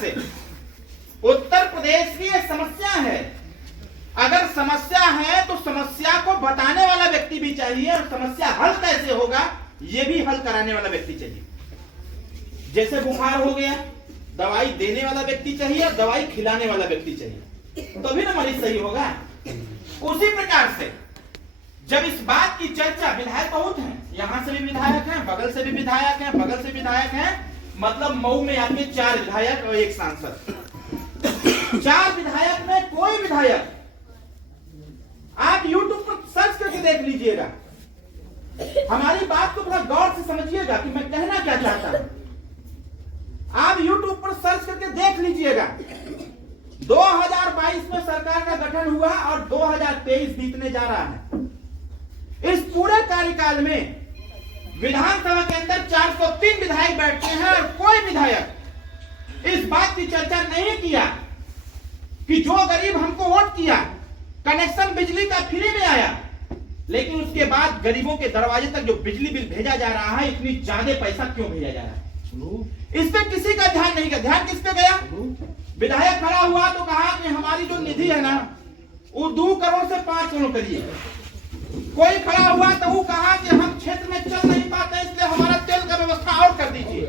से उत्तर प्रदेश की ये समस्या है। अगर समस्या है तो समस्या को बताने वाला व्यक्ति भी चाहिए, और समस्या हल कैसे होगा ये भी हल कराने वाला व्यक्ति चाहिए। जैसे बुखार हो गया, दवाई देने वाला व्यक्ति चाहिए और दवाई खिलाने वाला व्यक्ति चाहिए, तभी ना मरीज सही होगा। उसी प्रकार से जब इस बात की चर्चा, विधायक बहुत हैं, यहां से भी विधायक हैं, बगल से भी विधायक हैं, बगल से विधायक हैं, मतलब मऊ में आपके 4 विधायक और 1 सांसद। 4 विधायक में कोई विधायक, आप YouTube पर सर्च करके देख लीजिएगा, हमारी बात को थोड़ा गौर से समझिएगा कि मैं कहना क्या चाहता हूं। आप YouTube पर सर्च करके देख लीजिएगा, 2022 में सरकार का गठन हुआ और 2023 बीतने जा रहा है। इस पूरे कार्यकाल में विधानसभा के अंदर 403 विधायक बैठते हैं और कोई विधायक इस बात की चर्चा नहीं किया कि जो गरीब हमको वोट किया, कनेक्शन बिजली का फ्री में आया, लेकिन उसके बाद गरीबों के दरवाजे तक जो बिजली बिल भेजा जा रहा है, इतनी ज्यादा पैसा क्यों भेजा जा रहा है, इस पे किसी का ध्यान नहीं गया। ध्यान किस पे गया? विधायक खड़ा हुआ तो कहा कि हमारी जो निधि है ना, वो 2 करोड़ से 5 करोड़ करिए। कोई खड़ा हुआ तो वो कहा कि हम क्षेत्र में चल नहीं पाते, इसलिए हमारा तेल का व्यवस्था और कर दीजिए।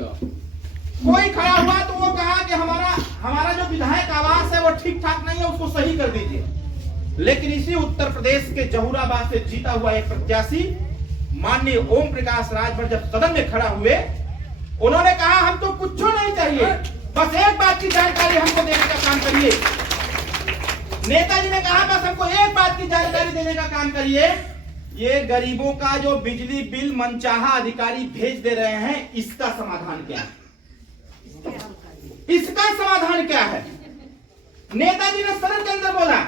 कोई खड़ा हुआ तो वो कहा कि हमारा जो विधायक आवास है वो ठीक ठाक नहीं है, उसको सही कर दीजिए। लेकिन इसी उत्तर प्रदेश के जहूराबाद से जीता हुआ एक प्रत्याशी माननीय ओम प्रकाश राजभर जब सदन में खड़ा हुए, उन्होंने कहा हम तो कुछ नहीं चाहिए, बस एक बात की जानकारी हमको देने का काम करिए। नेताजी ने कहा बस हमको एक बात की जानकारी देने का काम करिए, ये गरीबों का जो बिजली बिल मनचाहा अधिकारी भेज दे रहे हैं, इसका समाधान क्या है? इसका समाधान क्या है? नेताजी ने सदन के अंदर बोला,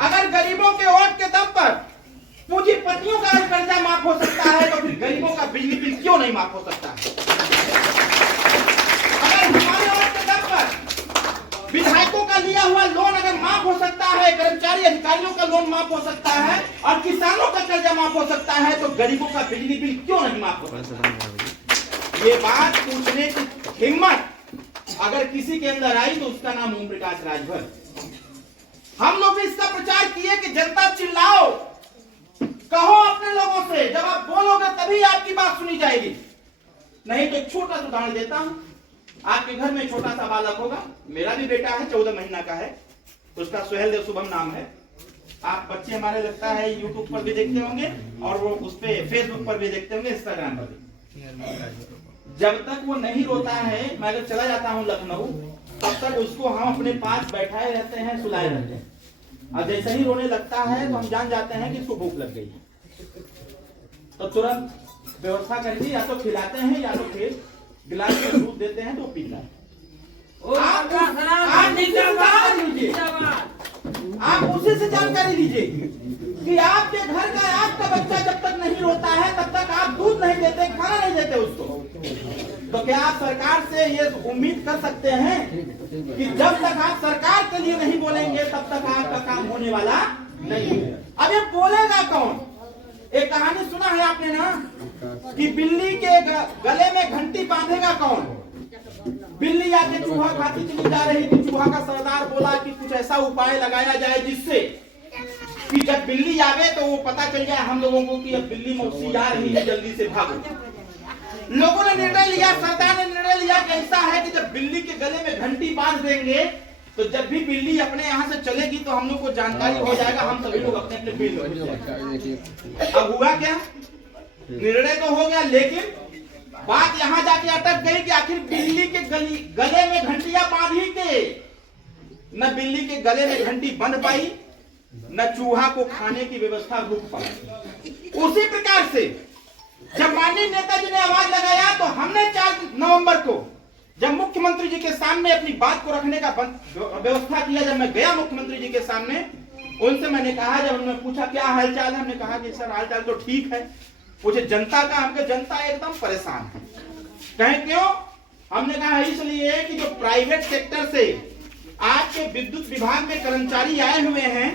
अगर गरीबों के वोट के दम पर पूंजीपतियों का कर्जा माफ हो सकता है तो फिर गरीबों का बिजली बिल क्यों नहीं माफ हो सकता है? अगर हमारे वोट के दम पर विधायकों का लिया हुआ लोन अगर माफ हो सकता है, कर्मचारी अधिकारियों का लोन माफ हो सकता है और किसानों का कर्जा माफ हो सकता है, तो गरीबों का बिजली बिल क्यों नहीं माफ हो सकता है? ये बात पूछने की हिम्मत अगर किसी के अंदर आई तो उसका नाम ओम प्रकाश राजभर। हम लोग भी इसका प्रचार किए कि जनता चिल्लाओ, कहो अपने लोगों से, जब आप बोलोगे तभी आपकी बात सुनी जाएगी। नहीं तो छोटा सा उदाहरण देता हूं, आपके घर में छोटा सा बालक होगा, मेरा भी बेटा है, 14 महीना का है, उसका सुहेल देव शुभम नाम है। आप बच्चे हमारे लगता है यूट्यूब पर भी देखते होंगे और वो उस पे फेसबुक पर भी देखते होंगे, इंस्टाग्राम पर भी। जब तक वो नहीं रोता है, मैं अगर चला जाता हूँ लखनऊ, तब तक उसको हम अपने पास बैठाए रहते हैं, सुलाए रहते हैं, और जैसे ही रोने लगता है तो हम जान जाते हैं कि इसको भूख लग गई, तो तुरंत व्यवस्था करके या तो खिलाते हैं या तो फिर गिलास में दूध देते हैं तो पीता है। आप उसी से जानकारी लीजिए कि आपके घर का आपका बच्चा जब तक नहीं रोता है तब तक आप दूध नहीं देते, खाना नहीं देते उसको। तो क्या आप सरकार से ये उम्मीद कर सकते हैं कि जब तक आप सरकार के लिए नहीं बोलेंगे तब तक आपका काम होने वाला नहीं है? अब ये बोलेगा कौन? एक कहानी सुना है आपने ना कि बिल्ली के गले में घंटी बांधेगा कौन? बिल्ली आके चूहा खाती चली जा रही थी, चूहा का सरदार बोला कि कुछ ऐसा उपाय लगाया जाए जिससे कि जब बिल्ली आवे तो वो पता चल जाए हम लोगों को कि अब बिल्ली मौसी आ रही है, जल्दी से भागो। लोगों ने निर्णय लिया, सरकार ने निर्णय लिया कि ऐसा है कि जब बिल्ली के गले में घंटी बांध देंगे तो जब भी बिल्ली अपने यहाँ से चलेगी तो हम लोग को जानकारी हो जाएगा, हम सभी लोग अपने अपने बिल में। अब हुआ क्या? निर्णय तो हो गया, लेकिन बात यहाँ जाके अटक गई कि आखिर बिल्ली के गले में घंटियां बांधी के न बिल्ली के गले में घंटी बंध पाई, न चूहा को खाने की व्यवस्था रुक पाई। उसी प्रकार से जब माननीय नेताजी ने आवाज लगाया तो हमने 4 नवंबर को जब मुख्यमंत्री जी के सामने अपनी बात को रखने का व्यवस्था किया, जब मैं गया मुख्यमंत्री जी के सामने, उनसे मैंने कहा, जब उन्होंने पूछा क्या हालचाल है, हमने कहा कि सर हालचाल तो ठीक है। पूछे जनता का, हमके जनता एकदम परेशान है। कहें क्यों? हमने कहा इसलिए कि जो प्राइवेट सेक्टर से आज के विद्युत विभाग में कर्मचारी आए हुए हैं,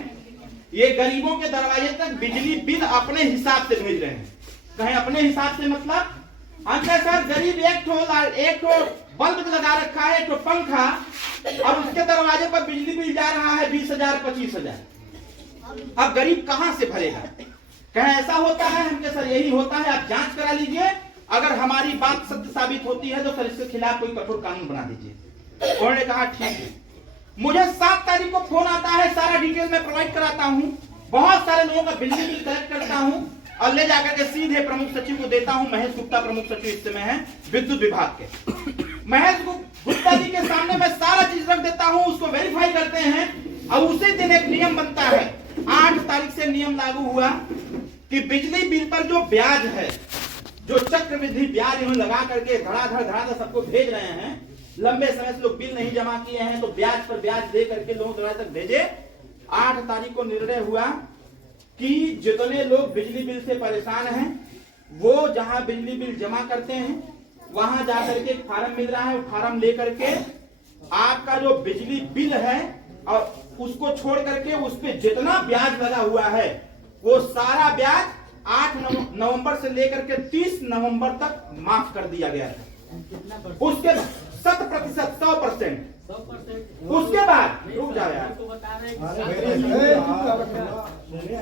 ये गरीबों के दरवाजे तक बिजली बिल अपने हिसाब से भेज रहे हैं। कहें अपने हिसाब से मतलब? अच्छा सर, गरीब एक ठो बल्ब लगा रखा है, तो पंखा, और उसके दरवाजे पर बिजली बिल जा रहा है 20,000 25,000। अब गरीब कहां से भरेगा? कहीं ऐसा होता है? हम सर यही होता है, आप जांच करा लीजिए, अगर हमारी बात सत्य साबित होती है तो सर इसके खिलाफ कोई कठोर कानून बना दीजिए। उन्होंने कहा ठीक है। मुझे 7 तारीख को फोन आता है, सारा डिटेल मैं प्रोवाइड कराता हूँ, बहुत सारे लोगों का बिजली बिल कलेक्ट करता हूँ और ले जाकर के सीधे प्रमुख सचिव को देता हूँ। महेश गुप्ता प्रमुख सचिव इस समय है विद्युत विभाग के। महेश गुप्ता जी के सामने मैं सारा चीज रख देता हूँ, उसको वेरीफाई करते हैं और उसी दिन एक नियम बनता है। 8 तारीख से नियम लागू हुआ कि बिजली बिल पर जो ब्याज है, जो चक्रवृद्धि ब्याज इन्होंने लगा करके धड़ाधड़ सबको भेज रहे हैं, लंबे समय से लोग बिल नहीं जमा किए हैं तो ब्याज पर ब्याज दे करके लोगों तक भेजे। 8 तारीख को निर्णय हुआ कि जितने लोग बिजली बिल से परेशान हैं वो जहां बिजली बिल जमा करते हैं वहां जाकर के फार्म मिल रहा है, वो फार्म लेकर के आपका जो बिजली बिल है और उसको छोड़ करके उस पर जितना ब्याज लगा हुआ है वो सारा ब्याज 8 नवंबर से लेकर के 30 नवंबर तक माफ कर दिया गया था। उसके 100%, 100%। उसके बाद रुक जाओ यार,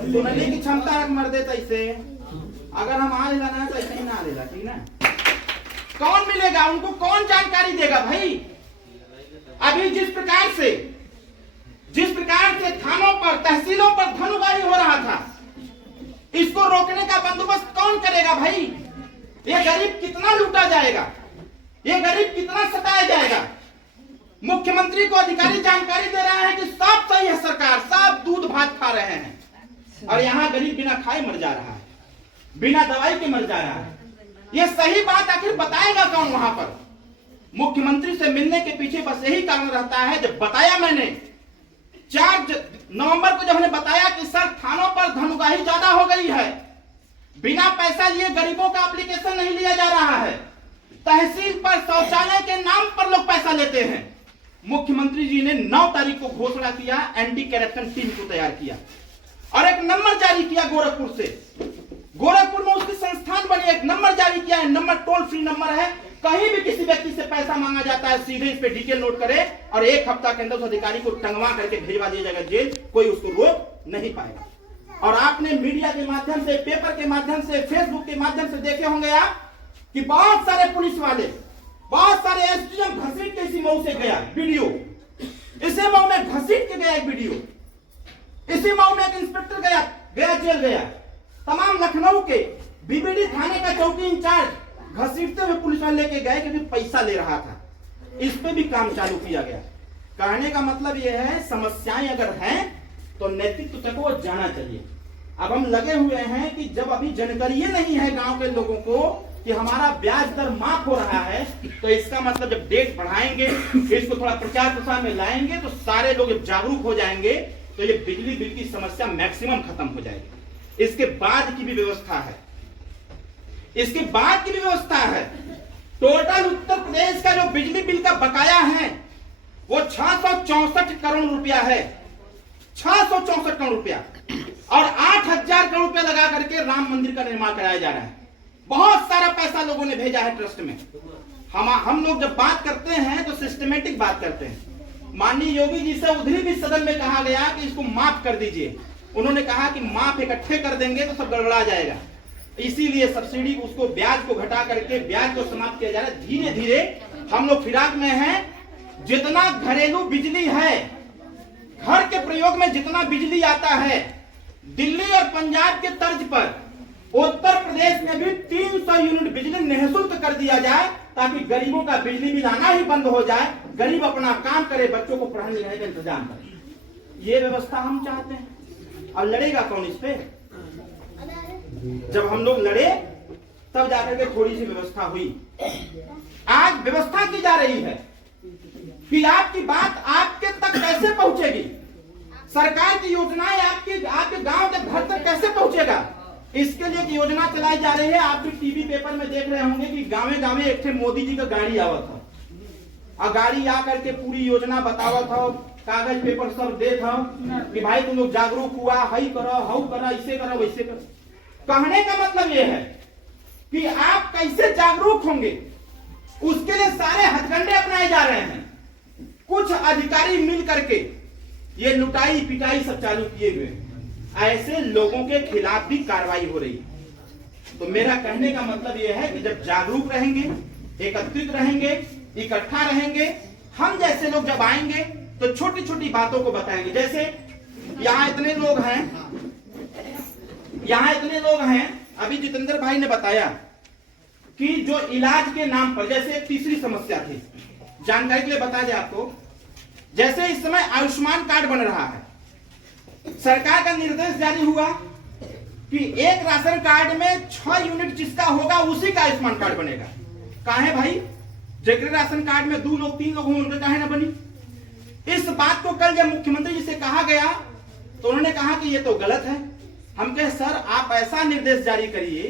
सुनने की क्षमता रख मर देता इसे। अगर हम आ लेगा ना तो ऐसे ही ना आ लेगा, ठीक ना? कौन मिलेगा उनको, कौन जानकारी देगा भाई? अभी जिस प्रकार से थानों पर, तहसीलों पर धन उगाही हो रहा था, इसको रोकने का बंदोबस्त कौन करेगा भाई? ये गरीब कितना लूटा जाएगा, ये गरीब कितना सताया जाएगा? मुख्यमंत्री को अधिकारी जानकारी दे रहा है कि सब सही है, सरकार सब दूध भात खा रहे हैं, और यहाँ गरीब बिना खाए मर जा रहा है, बिना दवाई के मर जा रहा है। ये सही बात आखिर बताएगा कौन वहां पर? मुख्यमंत्री से मिलने के पीछे बस यही कारण रहता है। जब बताया मैंने 4 नवंबर को, जब हमने बताया कि सर थानों पर धन उगाही ज्यादा हो गई है, बिना पैसा लिए गरीबों का एप्लीकेशन नहीं लिया जा रहा है, तहसील पर शौचालय के नाम पर लोग पैसा लेते हैं। मुख्यमंत्री जी ने 9 तारीख को घोषणा किया, एंटी करप्शन टीम को तैयार किया और एक नंबर जारी किया गोरखपुर से। गोरखपुर में उसकी संस्थान बनी, एक नंबर जारी किया है, नंबर टोल फ्री नंबर है। कहीं भी किसी व्यक्ति से पैसा मांगा जाता है, सीधे इस पे डिटेल नोट करे और 1 हफ्ता के अंदर उस अधिकारी को टंगवा करके भेजवा दिया जाएगा जेल, कोई उसको रोक नहीं पाएगा। और आपने मीडिया के माध्यम से, पेपर के माध्यम से, फेसबुक के माध्यम से देखे होंगे आप कि बहुत सारे पुलिस वाले, बहुत सारे एसडीएम घसीट के इसी मऊ से गया वीडियो, इसी मऊ में घसीट के गया एक वीडियो, इसी मऊ में एक इंस्पेक्टर गया जेल गया। तमाम लखनऊ के बीबीडी थाने का चौकी इंचार्ज घसीटते हुए पुलिस वाले लेके गए क्योंकि पैसा ले रहा था। इस पे भी काम चालू किया गया। कहने का मतलब यह है, समस्याएं अगर हैं तो नैतिक तक वो जाना चाहिए। अब हम लगे हुए हैं कि जब अभी जानकारी नहीं है गांव के लोगों को कि हमारा ब्याज दर माफ हो रहा है, तो इसका मतलब जब डेट बढ़ाएंगे, इसको थोड़ा प्रचार प्रसार में लाएंगे तो सारे लोग जब जागरूक हो जाएंगे तो ये बिजली बिल की समस्या मैक्सिमम खत्म हो जाएगी। इसके बाद की भी व्यवस्था है, इसके बाद की भी व्यवस्था है। टोटल उत्तर प्रदेश का जो बिजली बिल का बकाया है वो 664 करोड़ रुपया है, 664 करोड़ रुपया, और 8,000 करोड़ रुपया लगा करके राम मंदिर का निर्माण कराया जा रहा है। बहुत सारा पैसा लोगों ने भेजा है ट्रस्ट में। हम लोग जब बात करते हैं तो सिस्टमेटिक बात करते हैं। माननीय योगी जी से उधरी भी सदन में कहा गया कि इसको माफ कर दीजिए। उन्होंने कहा कि माफ इकट्ठे कर देंगे तो सब गड़बड़ा जाएगा, इसीलिए सब्सिडी उसको, ब्याज को घटा करके ब्याज को समाप्त किया जा रहा है। धीरे धीरे हम लोग फिराक में हैं। जितना घरेलू बिजली है, घर के प्रयोग में जितना बिजली आता है, दिल्ली और पंजाब के तर्ज पर उत्तर प्रदेश में भी 300 यूनिट बिजली निःशुल्क कर दिया जाए ताकि गरीबों का बिजली बिल आना ही बंद हो जाए, गरीब अपना काम करे, बच्चों को पढ़ाने लिखाने का इंतजाम करे। ये व्यवस्था हम चाहते हैं। और लड़ेगा कौन इस पे? जब हम लोग लड़े तब जाकर के थोड़ी सी व्यवस्था हुई। आज व्यवस्था की जा रही है कि आपकी बात आपके तक कैसे पहुंचेगी, सरकार की योजनाएं आपके गांव के घर तक कैसे पहुंचेगा, इसके लिए एक योजना चलाई जा रही है। आप भी टीवी पेपर में देख रहे होंगे कि गांवे गांवे एक मोदी जी का गाड़ी आवा था और गाड़ी आकर के पूरी योजना बतावा था, कागज पेपर सब दे था कि भाई तुम लोग जागरूक हुआ, हई करो, हऊ करो, ऐसे करो, वैसे करो। कहने का मतलब यह है कि आप कैसे जागरूक होंगे, उसके लिए सारे हथकंडे अपनाए जा रहे हैं। कुछ अधिकारी मिल करके ये लुटाई पिटाई सब चालू किए हुए हैं। ऐसे लोगों के खिलाफ भी कार्रवाई हो रही है। तो मेरा कहने का मतलब यह है कि जब जागरूक रहेंगे, एकत्रित रहेंगे, इकट्ठा रहेंगे, हम जैसे लोग जब आएंगे तो छोटी छोटी बातों को बताएंगे। जैसे यहाँ इतने लोग हैं, अभी जितेंद्र भाई ने बताया कि जो इलाज के नाम पर, जैसे एक तीसरी समस्या थी, जानकारी के लिए बता दें आपको, जैसे इस समय आयुष्मान कार्ड बन रहा है, सरकार का निर्देश जारी हुआ कि एक राशन कार्ड में 6 यूनिट जिसका होगा उसी का आयुष्मान कार्ड बनेगा। कहा है भाई, जेकरे राशन कार्ड में 2 लोग 3 लोग हों उनका काहे ना बनी। इस बात को कल जब मुख्यमंत्री जी से कहा गया तो उन्होंने कहा कि ये तो गलत है। हम कहे सर आप ऐसा निर्देश जारी करिए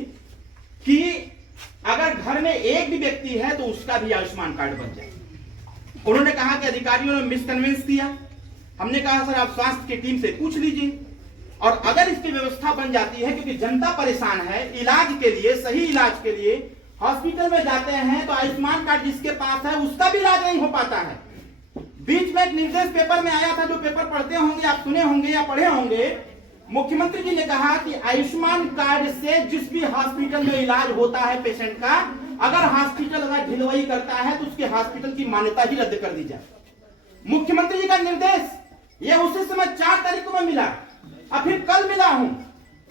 कि अगर घर में एक भी व्यक्ति है तो उसका भी आयुष्मान कार्ड बन जाए। उन्होंने कहा कि अधिकारियों ने मिसकन्विंस किया। हमने कहा सर आप स्वास्थ्य की टीम से पूछ लीजिए, और अगर इसकी व्यवस्था बन जाती है, क्योंकि जनता परेशान है इलाज के लिए, सही इलाज के लिए हॉस्पिटल में जाते हैं तो आयुष्मान कार्ड जिसके पास है उसका भी इलाज नहीं हो पाता है। बीच में एक निर्देश पेपर में आया था, जो पेपर पढ़ते होंगे आप, सुने होंगे या पढ़े होंगे, मुख्यमंत्री जी ने कहा कि आयुष्मान कार्ड से जिस भी हॉस्पिटल में इलाज होता है पेशेंट का, अगर हॉस्पिटल अगर ढिलवई करता है तो उसके हॉस्पिटल की मान्यता ही रद्द कर दी जाए। मुख्यमंत्री जी का निर्देश ये उसी समय 4 तारीख को मैं मिला, और फिर कल मिला हूं।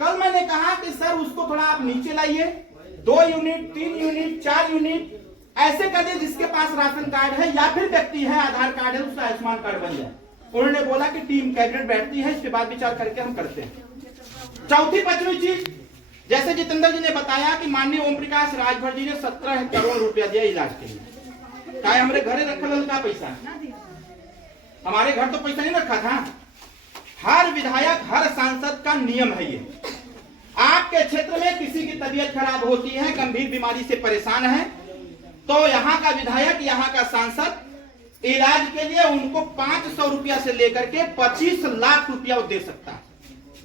कल मैंने कहा कि सर उसको थोड़ा आप नीचे लाइए, 2 यूनिट 3 यूनिट 4 यूनिट ऐसे कर दिए जिसके पास राशन कार्ड है या फिर व्यक्ति है आधार कार्ड है उसका आयुष्मान कार्ड बन जाए। उन्होंने बोला कि टीम कैबिनेट बैठती है, इसके बाद विचार करके हम करते हैं। चौथी 5वीं चीज, जैसे जितेंद्र जी ने बताया कि माननीय ओम प्रकाश राजभर जी ने 17 करोड़ रुपया दिया इलाज के लिए। क्या हमारे घरे रखा का पैसा? हमारे घर तो पैसा नहीं रखा था। हर विधायक हर सांसद का नियम है ये। आपके क्षेत्र में किसी की तबीयत खराब होती है, गंभीर बीमारी से परेशान है, तो यहाँ का विधायक, यहाँ का सांसद इलाज के लिए उनको 500 रुपया से लेकर के 25 लाख रुपया वो दे सकता है,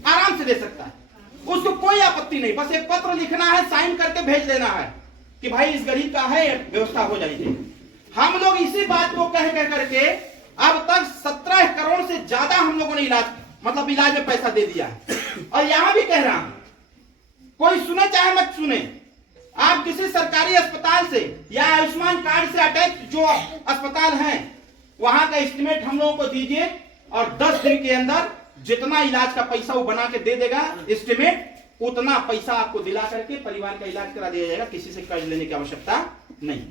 आराम से दे सकता है। उसको कोई आपत्ति नहीं, बस एक पत्र लिखना है, साइन करके भेज देना है कि भाई इस गरीब का है, व्यवस्था हो जाएगी। हम लोग इसी बात को कह करके अब तक 17 करोड़ से ज्यादा हम लोगों ने इलाज में पैसा दे दिया है। और यहां भी कह रहा हूं, कोई सुने चाहे मत सुने, आप किसी सरकारी अस्पताल से या आयुष्मान कार्ड से अटैच जो अस्पताल हैं वहां का एस्टिमेट हम लोगों को दीजिए, और 10 दिन के अंदर जितना इलाज का पैसा वो बना के दे देगा एस्टिमेट, उतना पैसा आपको दिला करके परिवार का इलाज करा दिया जाएगा। किसी से कर्ज लेने की आवश्यकता नहीं।